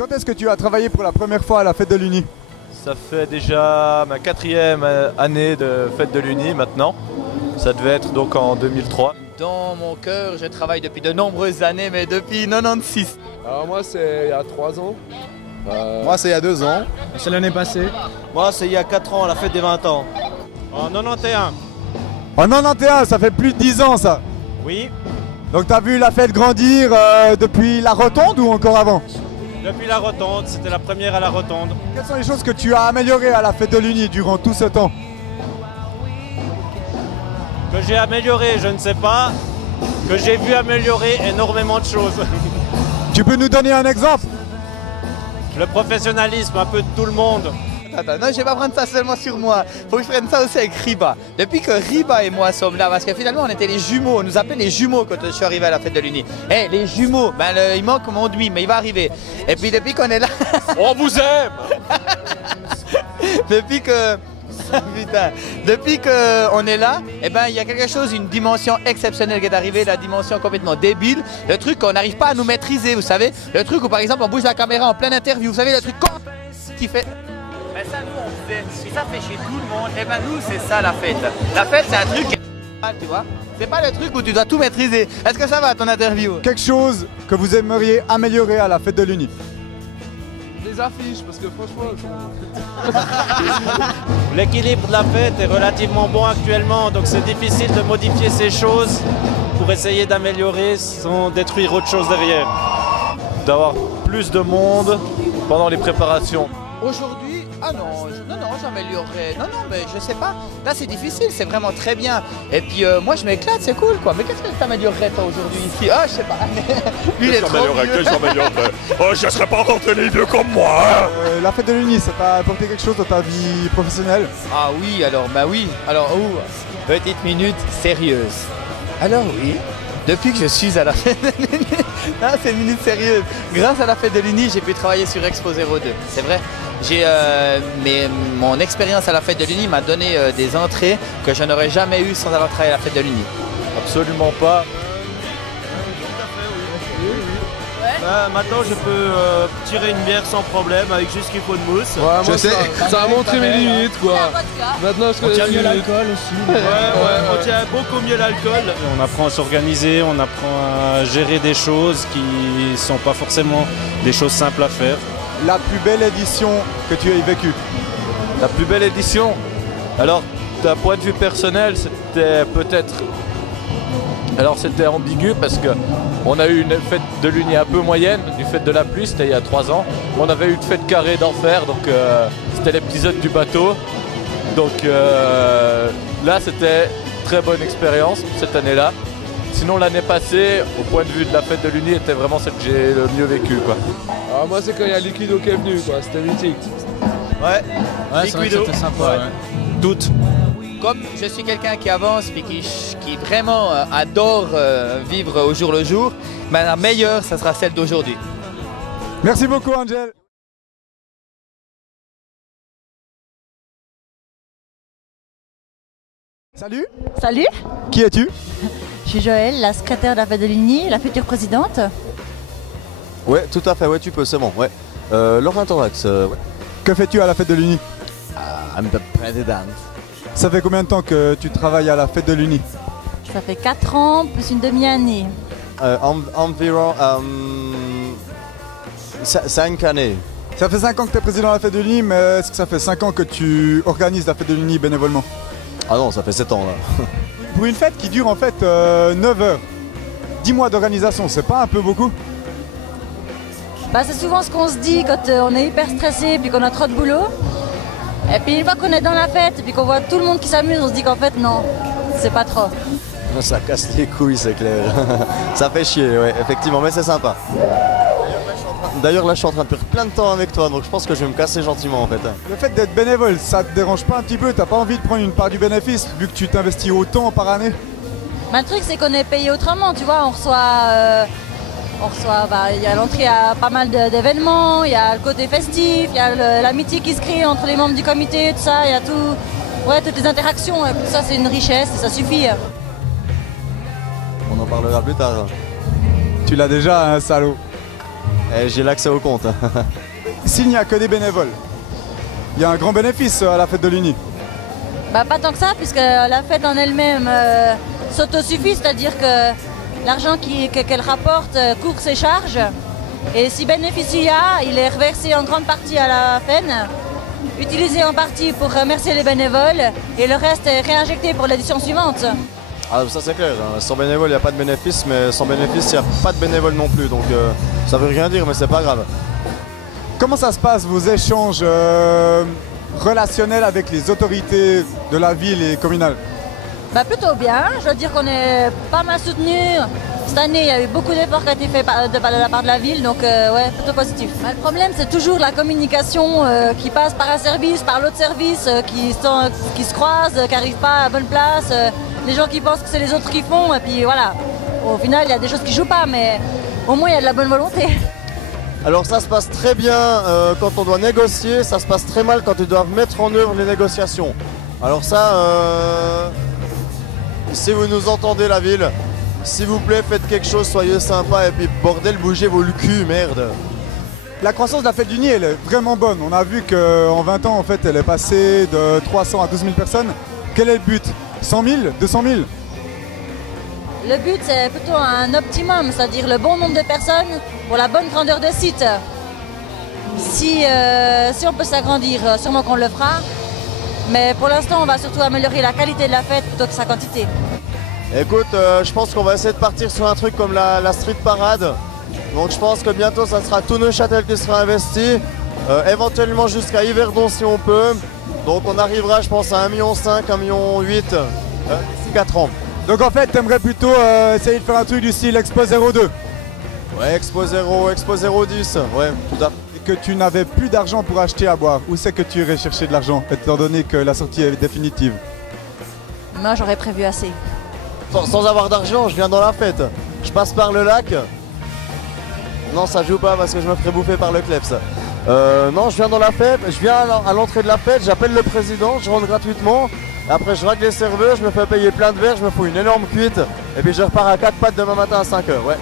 Quand est-ce que tu as travaillé pour la première fois à la fête de l'Uni? Ça fait déjà ma 4e année de fête de l'Uni maintenant. Ça devait être donc en 2003. Dans mon cœur, je travaille depuis de nombreuses années, mais depuis 96. Alors moi c'est il y a 3 ans. Moi c'est il y a 2 ans. C'est l'année passée. Moi c'est il y a 4 ans, à la fête des 20 ans. En 91. En 91, ça fait plus de 10 ans ça. Oui. Donc t'as vu la fête grandir depuis la rotonde ou encore avant? Depuis la rotonde, c'était la première à la rotonde. Quelles sont les choses que tu as améliorées à la fête de l'Uni durant tout ce temps? Que j'ai amélioré, je ne sais pas. Que j'ai vu améliorer énormément de choses. Tu peux nous donner un exemple? Le professionnalisme, un peu de tout le monde. Attends, non, je vais pas prendre ça seulement sur moi. Faut que je prenne ça aussi avec Riba. Depuis que Riba et moi sommes là, parce que finalement on était les jumeaux, on nous appelait les jumeaux quand je suis arrivé à la fête de l'Uni. Eh, les jumeaux, ben il manque mon demi, mais il va arriver. Et puis depuis qu'on est là... On vous aime. Depuis que... Putain. Depuis qu'on est là, eh ben, il y a quelque chose, une dimension exceptionnelle qui est arrivée, la dimension complètement débile, le truc qu'on n'arrive pas à nous maîtriser, vous savez, le truc où par exemple on bouge la caméra en pleine interview, vous savez, le truc qui fait... Mais ça nous on faisait, et ça fait chez tout le monde, et ben nous c'est ça la fête. La fête c'est un truc, tu vois, c'est pas le truc où tu dois tout maîtriser. Est-ce que ça va ton interview? Quelque chose que vous aimeriez améliorer à la fête de l'Uni? Les affiches parce que franchement L'équilibre de la fête est relativement bon actuellement, donc c'est difficile de modifier ces choses pour essayer d'améliorer sans détruire autre chose derrière. D'avoir plus de monde pendant les préparations. Aujourd'hui, ah non, j'améliorerais. Non, mais je sais pas. Là, c'est difficile, c'est vraiment très bien. Et puis, moi, je m'éclate, c'est cool, quoi. Mais qu'est-ce que tu améliorerais, toi, aujourd'hui, ici? Ah, je sais pas. Lui, il est trop vieux. Oh, je serais pas encore tenu vieux comme moi. La fête de l'Uni, ça t'a apporté quelque chose dans ta vie professionnelle? Ah oui, alors, bah oui. Alors, petite minute sérieuse. Alors, oui. Depuis que je suis à la fête de l'Uni, là c'est une minute sérieuse. Grâce à la fête de l'Uni, j'ai pu travailler sur Expo 02. C'est vrai. Mon expérience à la fête de l'Uni m'a donné des entrées que je n'aurais jamais eues sans avoir travaillé à la fête de l'Uni. Absolument pas. Maintenant je peux tirer une bière sans problème avec juste ce qu'il faut de mousse. ouais, moi, ça a montré mes limites quoi. Maintenant je connais les limites. L'alcool aussi. On tient beaucoup mieux l'alcool. On apprend à s'organiser, on apprend à gérer des choses qui sont pas forcément des choses simples à faire. La plus belle édition que tu aies vécue? La plus belle édition? Alors, d'un point de vue personnel, c'était peut-être... Alors c'était ambigu parce que on a eu une fête de l'Uni un peu moyenne, du fait de la pluie, c'était il y a 3 ans. On avait eu une fête carrée d'enfer, donc c'était l'épisode du bateau. Donc là c'était très bonne expérience cette année-là. Sinon l'année passée, au point de vue de la fête de l'Uni, était vraiment celle que j'ai le mieux vécue, quoi. Alors moi c'est quand il y a Liquido qui est venu quoi, c'était mythique. Ouais, Liquido. C'était sympa, ouais. Toutes. Comme je suis quelqu'un qui avance et qui vraiment adore vivre au jour le jour, ben, la meilleure, ça sera celle d'aujourd'hui. Merci beaucoup, Angel. Salut. Salut, Qui es-tu? je suis Joëlle, la secrétaire de la fête de l'Uni, la future présidente. Ouais, tout à fait, ouais, tu peux, c'est bon, ouais. Laurent Torrax, ouais. Que fais-tu à la fête de l'Uni? I'm the president. Ça fait combien de temps que tu travailles à la fête de l'Uni? Ça fait 4 ans plus une demi-année. Environ 5 années. Ça fait 5 ans que tu es président de la fête de l'Uni, mais est-ce que ça fait 5 ans que tu organises la fête de l'Uni bénévolement? Ah non, ça fait 7 ans là. Pour une fête qui dure en fait 9 heures, 10 mois d'organisation, c'est pas un peu beaucoup? Bah, c'est souvent ce qu'on se dit quand on est hyper stressé puis qu'on a trop de boulot. Et puis une fois qu'on est dans la fête et puis qu'on voit tout le monde qui s'amuse, on se dit qu'en fait non, c'est pas trop. Ça casse les couilles, c'est clair. Ça fait chier, ouais, effectivement, mais c'est sympa. D'ailleurs là je suis en train de perdre plein de temps avec toi, donc je pense que je vais me casser gentiment en fait. Le fait d'être bénévole, ça te dérange pas un petit peu? T'as pas envie de prendre une part du bénéfice vu que tu t'investis autant par année? Bah, le truc c'est qu'on est payé autrement, tu vois, on reçoit, il y a l'entrée à pas mal d'événements, il y a le côté festif, il y a l'amitié qui se crée entre les membres du comité, tout ça, il y a toutes les interactions, et tout ça c'est une richesse et ça suffit. On en parlera plus tard. Tu l'as déjà, hein, salaud. Et j'ai l'accès au compte. S'il n'y a que des bénévoles, il y a un grand bénéfice à la fête de l'Uni. Bah, pas tant que ça, puisque la fête en elle-même s'autosuffit, c'est-à-dire que l'argent qu'elle rapporte couvre ses charges. Et si bénéfice il y a, il est reversé en grande partie à la FEN, utilisé en partie pour remercier les bénévoles, et le reste est réinjecté pour l'édition suivante. Ah, ça c'est clair, hein. Sans bénévole il n'y a pas de bénéfice, mais sans bénéfice il n'y a pas de bénévole non plus, donc ça veut rien dire, mais c'est pas grave. Comment ça se passe, vos échanges relationnels avec les autorités de la ville et communale? Bah, plutôt bien, je veux dire qu'on est pas mal soutenus. Cette année, il y a eu beaucoup d'efforts qui ont été faits de la part de la ville, donc ouais, plutôt positif. Bah, le problème, c'est toujours la communication qui passe par un service, par l'autre service, qui se croisent, qui n'arrivent pas à bonne place, les gens qui pensent que c'est les autres qui font, et puis voilà. Au final, il y a des choses qui ne jouent pas, mais au moins, il y a de la bonne volonté. Alors ça se passe très bien quand on doit négocier, ça se passe très mal quand ils doivent mettre en œuvre les négociations. Alors ça, si vous nous entendez la ville, s'il vous plaît faites quelque chose, soyez sympa et puis bordel bougez vos culs, merde. La croissance de la fête d'Uni, elle est vraiment bonne. On a vu qu'en 20 ans, en fait, elle est passée de 300 à 12 000 personnes. Quel est le but? 100 000? 200 000? Le but, c'est plutôt un optimum, c'est-à-dire le bon nombre de personnes pour la bonne grandeur de site. Si on peut s'agrandir, sûrement qu'on le fera. Mais pour l'instant, on va surtout améliorer la qualité de la fête plutôt que sa quantité. Écoute, je pense qu'on va essayer de partir sur un truc comme la street parade. Donc je pense que bientôt, ça sera tout Neuchâtel qui sera investi. Éventuellement jusqu'à Yverdon si on peut. Donc on arrivera, je pense, à 1,5 million, 1,8 million d'ici 4 ans. Donc en fait, t'aimerais plutôt essayer de faire un truc du style Expo 02? Ouais, Expo 0, Expo 010, ouais, tout à fait. Et que tu n'avais plus d'argent pour acheter à boire, où c'est que tu irais chercher de l'argent, étant donné que la sortie est définitive? Moi, j'aurais prévu assez. Sans avoir d'argent, je viens dans la fête. Je passe par le lac. Non, ça joue pas parce que je me ferai bouffer par le Kleps. Non, je viens dans la fête, je viens à l'entrée de la fête, j'appelle le président, je rentre gratuitement. Après, je règle les serveurs, je me fais payer plein de verres, je me fous une énorme cuite. Et puis, je repars à 4 pattes demain matin à 5 h, ouais.